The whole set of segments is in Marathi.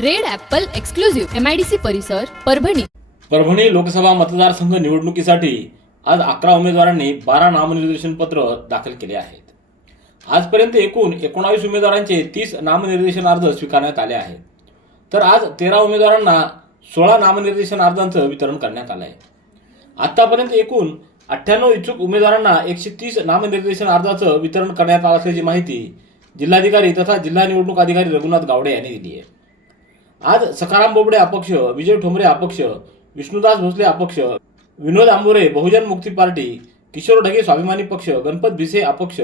Red apple exclusive MIDC परिसर परभणी. परभणी लोकसभा मतदारसंघ निवडणुकीसाठी आज अकरा उमेदवारांनी बारा नामनिर्देशन पत्र दाखल केले आहेत. आजपर्यंत एकूण एकोणावीस उमेदवारांचे तीस नामनिर्देशन अर्ज स्वीकारण्यात आले आहेत. तर आज तेरा उमेदवारांना सोळा नामनिर्देशन अर्जांचं वितरण करण्यात आलं आहे आतापर्यंत एकूण अठ्ठ्याण्णव इच्छुक उमेदवारांना एकशे तीस नामनिर्देशन अर्जाचं वितरण करण्यात आलं असल्याची माहिती जिल्हाधिकारी तथा जिल्हा निवडणूक अधिकारी रघुनाथ गावडे यांनी दिली आहे. आज सखाराम बोबडे अपक्ष विजय ठोंबरे अपक्ष विष्णुदास भोसले अपक्ष विनोद आंबोरे बहुजन मुक्ती पार्टी किशोर ढगे स्वाभिमानी पक्ष गणपत भिसे अपक्ष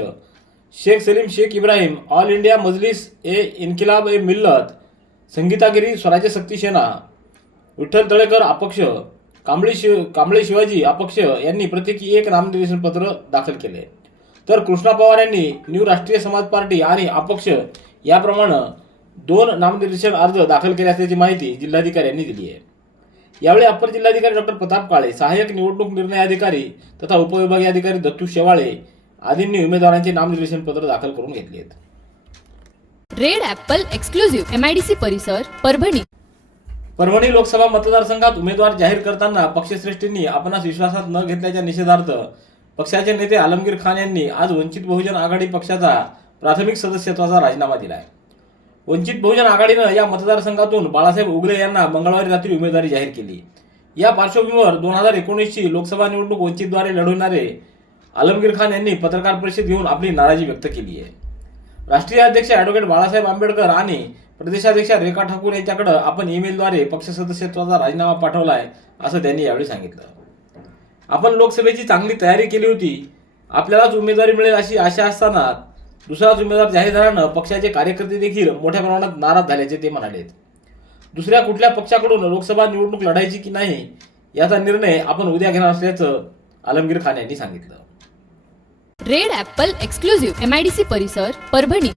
शेख सलीम शेख इब्राहिम ऑल इंडिया मजलिस ए इन्किलाब ए मिल्लत संगीतागिरी स्वराज्य शक्ती सेना विठ्ठल तळेकर अपक्ष कांबळे शिव कांबळे शिवाजी अपक्ष यांनी प्रत्येकी एक नामनिर्देशन पत्र दाखल केले. तर कृष्णा पवार यांनी न्यू राष्ट्रीय समाज पार्टी आणि अपक्ष याप्रमाणे दोन नामनिर्देशन अर्ज दाखल केले असल्याची माहिती जिल्हाधिकारी यांनी दिली आहे. यावेळी अप्पर जिल्हाधिकारी डॉक्टर प्रताप काळे सहाय्यक निवडणूक निर्णय अधिकारी तथा उपविभागीय अधिकारी दत्तू शेवाळे आदींनी उमेदवारांचे नामनिर्देशन पत्र दाखल करून घेतले आहेत. रेड ॲपल एक्सक्लुझिव्ह एमआयडीसी परिसर परभणी. परभणी लोकसभा मतदारसंघात उमेदवार जाहीर करताना पक्षश्रेष्ठींनी आपणास विश्वासात न घेतल्याच्या निषेधार्थ पक्षाचे नेते आलमगीर खान यांनी आज वंचित बहुजन आघाडी पक्षाचा प्राथमिक सदस्यत्वाचा राजीनामा दिला आहे वंचित बहुजन आघाडीनं या मतदारसंघातून बाळासाहेब उगले यांना मंगळवारी रात्री उमेदवारी जाहीर केली. या पार्श्वभूमीवर दोन हजार एकोणीसची लोकसभा निवडणूक वंचितद्वारे लढवणारे आलमगीर खान यांनी पत्रकार परिषद घेऊन आपली नाराजी व्यक्त केली आहे. राष्ट्रीय अध्यक्ष ॲडव्होकेट बाळासाहेब आंबेडकर आणि प्रदेशाध्यक्ष रेखा ठाकूर यांच्याकडे आपण ईमेलद्वारे पक्ष सदस्यत्वाचा राजीनामा पाठवला आहे असं त्यांनी यावेळी सांगितलं. आपण लोकसभेची चांगली तयारी केली होती. आपल्यालाच उमेदवारी मिळेल अशी आशा असताना दुसराच उमेदवार जाहीर झाल्यानं पक्षाचे कार्यकर्ते देखील मोठ्या प्रमाणात नाराज झाल्याचे ते म्हणालेत दुसऱ्या कुठल्या पक्षाकडून लोकसभा निवडणूक लढायची की नाही याचा निर्णय आपण उद्या घेणार असल्याचं आलमगीर खान यांनी सांगितलं. रेड ॲपल एक्सक्लुझिव्ह एमआयडीसी परिसर परभणी.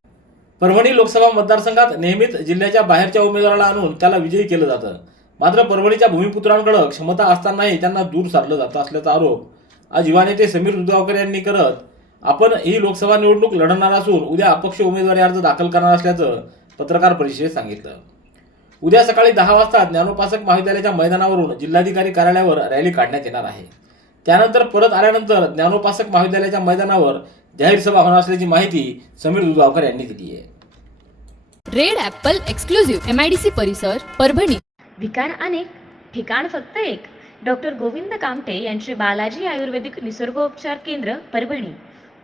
परभणी लोकसभा मतदारसंघात नेहमीच जिल्ह्याच्या बाहेरच्या उमेदवाराला आणून त्याला विजयी केलं जातं. मात्र परभणीच्या भूमिपुत्रांकडे क्षमता असतानाही त्यांना दूर सारलं जातं असल्याचा आरोप आज युवा नेते समीर दुधावकर यांनी करत आपण ही लोकसभा निवडणूक लढणार असून उद्या अपक्ष उमेदवारी अर्ज दाखल करणार असल्याचं पत्रकार परिषदेत सांगितलं. उद्या सकाळी दहा वाजता ज्ञानोपासक महाविद्यालयाच्या मैदानावरून जिल्हाधिकारी कार्यालयावर रॅली काढण्यात येणार आहे. त्यानंतर परत आल्यानंतर ज्ञानोपासक महाविद्यालयाच्या मैदानावर जाहीर सभा होणार असल्याची माहिती समीर दुधावकर यांनी दिली आहे. रेड ॲपल एक्सक्लुझिव्ह एमआयडीसी परिसर परभणी. ठिकाण अनेक ठिकाण फक्त एक. डॉक्टर गोविंद कामटे यांचे बालाजी आयुर्वेदिक निसर्गोपचार केंद्र परभणी.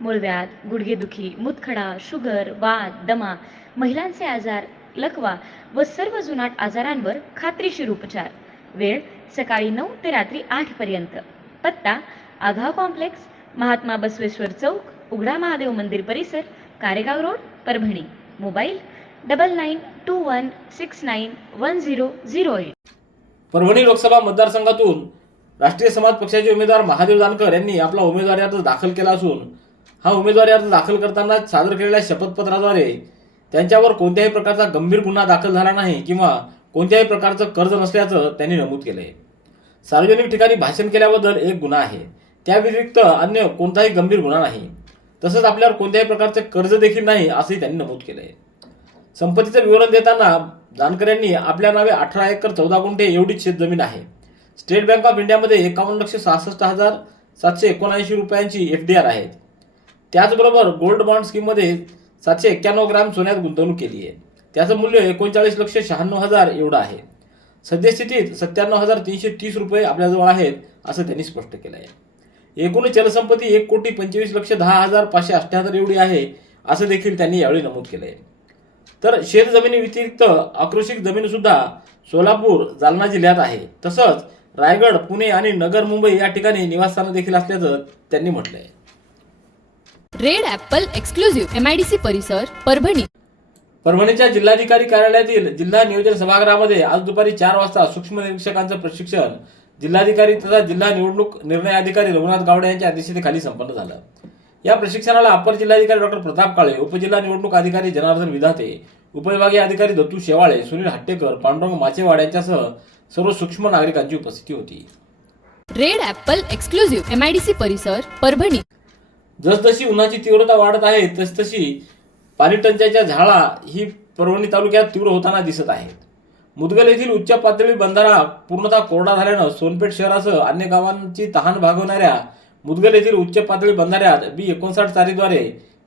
मूळव्याध गुडघेदुखी मुतखडा शुगर वात दमा महिलांचे आजार लकवा व सर्व जुनाट आजारांवर खात्रीशीर उपचार. वेळ सकाळी नऊ ते रात्री आठ पर्यंत. पत्ता आघाव कॉम्प्लेक्स महात्मा बसवेश्वर चौक उघडा महादेव मंदिर परिसर Karegaon road Parbhani. Mobile double nine two one six nine one zero zero eight. Parbhani Lok Sabha मतदारसंघातून राष्ट्रीय समाज पक्षाचे उमेदवार महादेव जानकर यांनी आपला उमेदवारी अर्ज दाखल केला असून हा उमेदवारी अर्ज दाखल करताना सादर केलेल्या शपथपत्राद्वारे त्यांच्यावर कोणत्याही प्रकारचा गंभीर गुन्हा दाखल झाला नाही किंवा कोणत्याही प्रकारचं कर्ज नसल्याचं त्यांनी नमूद केलं आहे सार्वजनिक ठिकाणी भाषण केल्याबद्दल एक गुन्हा आहे. त्या व्यतिरिक्त अन्य कोणताही गंभीर गुन्हा नाही. तसंच आपल्यावर कोणत्याही प्रकारचे कर्ज देखील नाही असंही त्यांनी नमूद केलं आहे संपत्तीचं विवरण देताना जानकर यांनी आपल्या नावे अठरा एकर चौदा गुंठे एवढीच शेतजमीन आहे. स्टेट बँक ऑफ इंडियामध्ये एकावन्न लक्ष सहासष्ट हजार सातशे एकोणऐंशी रुपयांची एफ डी आर आहेत त्याचबरोबर गोल्ड बॉन्ड स्कीममध्ये सातशे एक्क्याण्णव ग्राम सोन्यात गुंतवणूक केली आहे. त्याचं मूल्य एकोणचाळीस लक्ष शहाण्णव हजार एवढं आहे. सद्यस्थितीत सत्त्याण्णव हजार तीनशे तीस रुपये आपल्याजवळ आहेत असं त्यांनी स्पष्ट केलं आहे. एकूण चलसंपत्ती एक कोटी पंचवीस लक्ष दहा हजार पाचशे अठ्ठ्याहत्तर एवढी आहे असं देखील त्यांनी यावेळी नमूद केलं आहे. तर शेत जमिनी व्यतिरिक्त आक्रोशिक जमीन सुद्धा सोलापूर जालना जिल्ह्यात आहे. तसंच रायगड पुणे आणि नगर मुंबई या ठिकाणी निवासस्थानं देखील असल्याचं त्यांनी म्हटलं आहे रेड ॲपल एक्सक्लुझिव्ह एमआयडीसी परिसर परभणी. परभणीच्या जिल्हाधिकारी कार्यालयातील जिल्हा नियोजन सभागृहामध्ये आज दुपारी चार वाजता सूक्ष्म निरीक्षकांचं प्रशिक्षण जिल्हाधिकारी तथा जिल्हा निवडणूक निर्णय अधिकारी रघुनाथ गावडे यांच्या अध्यक्षतेखाली संपन्न झालं. या प्रशिक्षणाला अपर जिल्हाधिकारी डॉक्टर प्रताप काळे उपजिल्हा निवडणूक अधिकारी जनार्दन विधाते उपविभागीय अधिकारी दत्तू शेवाळे सुनील हट्टेकर पांडुरंग माचेवाड यांच्यासह सर्व सूक्ष्म नागरिकांची उपस्थिती होती. Red apple exclusive M I D C परिसर परभणी. जसजशी उन्हाची तीव्रता वाढत आहे तसतशी पाणी टंचाईच्या झाळा ही परभणी तालुक्यात तीव्र होताना दिसत आहेत. मुदगल येथील उच्च पातळी बंधारा पूर्णतः कोरडा झाल्यानं सोनपेठ शहरासह अन्य गावांची तहान भागवणाऱ्या मुदगल येथील उच्च पातळी बंधाऱ्यात बी एकोणसाठ चारीद्वारे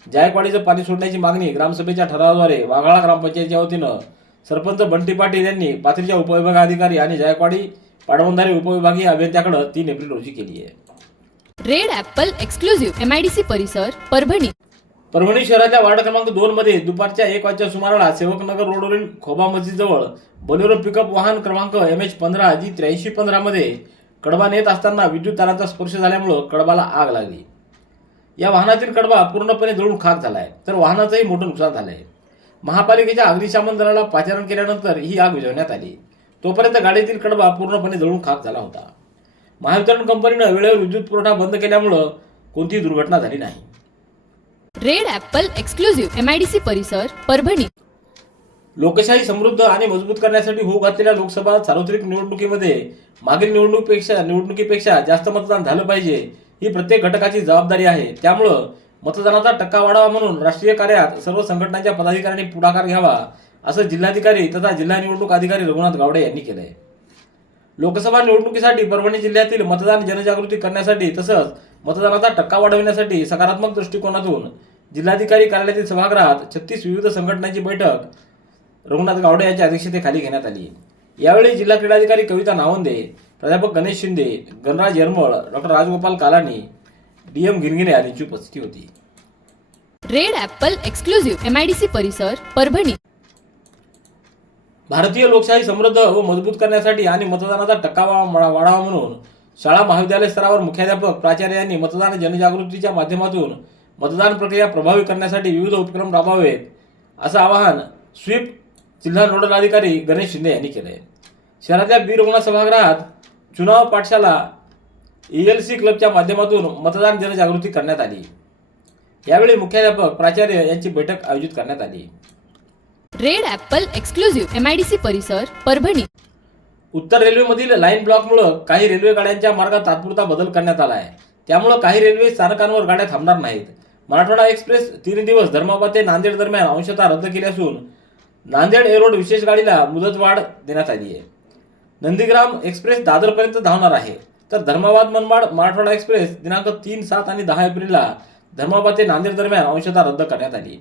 जायकवाडीचं पाणी सोडण्याची मागणी ग्रामसभेच्या ठरावाद्वारे वाघाळा ग्रामपंचायतीच्या वतीनं सरपंच बंटी पाटील यांनी पाथरीच्या उपविभागाधिकारी आणि जायकवाडी पाटबंधारे उपविभागीय अभियंत्याकडे तीन एप्रिल रोजी केली आहे. Red apple exclusive MIDC I परिसर परभणी. परभणी शहराच्या वार्ड क्रमांक दोन मध्ये दुपारच्या एक वाजच्या सुमाराला सेवकनगर रोडवरील खोबा मस्जिदजवळ बोलेरो पिकअप वाहन क्रमांक एम एच पंधरा जी त्र्याऐंशी पंधरा मध्ये कडबा नेत असताना विद्युत तारांचा स्पर्श झाल्यामुळं कडबाला आग लागली. या वाहनातील कडबा पूर्णपणे जळून खाक झालाय तर वाहनाचंही मोठं नुकसान झालंय. महापालिकेच्या अग्निशमन दलाला पाचारण केल्यानंतर ही आग विझवण्यात आली. तोपर्यंत गाडीतील कडबा पूर्णपणे जळून खाक झाला होता. महावितरण कंपनीनं वेळेवर विद्युत पुरवठा बंद केल्यामुळं कोणतीही दुर्घटना झाली नाही. Red apple exclusive M I D C परिसर परभणी. लोकशाही समृद्ध आणि मजबूत करण्यासाठी होऊ घातलेल्या लोकसभा सार्वत्रिक निवडणुकीमध्ये मागील निवडणुकीपेक्षा निवडणुकीपेक्षा जास्त मतदान झालं पाहिजे ही प्रत्येक घटकाची जबाबदारी आहे. त्यामुळं मतदानाचा टक्का वाढावा म्हणून राष्ट्रीय कार्यात सर्व संघटनांच्या पदाधिकाऱ्यांनी पुढाकार घ्यावा असं जिल्हाधिकारी तथा जिल्हा निवडणूक अधिकारी रघुनाथ गावडे यांनी केलंय. लोकसभा निवडणुकीसाठी परभणी जिल्ह्यातील मतदान जनजागृती करण्यासाठी तसंच मतदानाचा टक्का वाढविण्यासाठी सकारात्मक दृष्टिकोनातून जिल्हाधिकारी कार्यालयातील सभागृहात छत्तीस विविध संघटनांची बैठक रघुनाथ गावडे यांच्या अध्यक्षतेखाली घेण्यात आली. यावेळी जिल्हा क्रीडाधिकारी कविता नावंदे प्राध्यापक Ganesh Shinde Ganraj Yarmal doctor Rajgopal Kalani D M Girgine यांची उपस्थिती होती. Red apple exclusive MIDC I D C परिसर परभणी. भारतीय लोकशाही समृद्ध व मजबूत करण्यासाठी आणि मतदानाचा टक्कावा वाढावा म्हणून शाळा महाविद्यालय स्तरावर मुख्याध्यापक प्राचार्य यांनी मतदान जनजागृतीच्या माध्यमातून मतदान प्रक्रिया प्रभावी करण्यासाठी विविध उपक्रम राबवावेत असं आवाहन स्वीप जिल्हा नोडल अधिकारी गणेश शिंदे यांनी केलं आहे शहरातल्या बी रुग्णा सभागृहात चुनाव पाठशाला ई एल सी क्लबच्या माध्यमातून मतदान जनजागृती करण्यात आली. यावेळी मुख्याध्यापक प्राचार्य यांची बैठक आयोजित करण्यात आली. रेड ऍपल एक्सक्लुझिव्ह एमआयडीसी परिसर परभणी. उत्तर रेल्वेमधील लाईन ब्लॉकमुळे काही रेल्वे गाड्यांच्या मार्गात तात्पुरता बदल करण्यात आला आहे. त्यामुळं काही रेल्वे स्थानकांवर गाड्या थांबणार नाहीत. मराठवाडा एक्सप्रेस तीन दिवस धर्माबाद ते नांदेड दरम्यान अंशतः रद्द केली असून नांदेड एरोड विशेष गाडीला मुदतवाढ देण्यात आली आहे. नंदीग्राम एक्सप्रेस दादरपर्यंत धावणार आहे. तर धर्माबाद मनमाड मराठवाडा एक्सप्रेस दिनांक तीन सात आणि दहा एप्रिलला धर्माबाद ते नांदेड दरम्यान अंशतः रद्द करण्यात आली.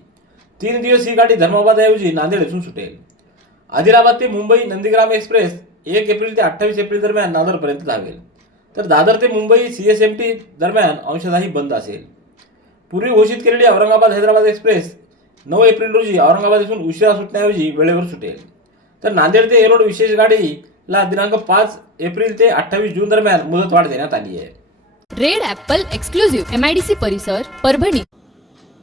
तीन दिवस ही गाडी धर्माबादऐवजी नांदेड येथून सुटेल. आदिलाबाद ते मुंबई नंदीग्राम एक्सप्रेस एक एप्रिल ते अठ्ठावीस एप्रिल दरम्यान नांदेडपर्यंत धावेल. तर दादर ते Mumbai C S M T दरम्यान अंशतःही बंद असेल. पूर्वी घोषित केलेली औरंगाबाद हैदराबाद एक्सप्रेस नऊ एप्रिल रोजी औरंगाबाद येथून उशिरा सुटण्याऐवजी वेळेवर सुटेल. तर नांदेड ते एरोड विशेष गाडीला दिनांक पाच एप्रिल ते अठ्ठावीस जून दरम्यान मुदतवाढ देण्यात आली आहे. Red apple exclusive M I D C परिसर परभणी.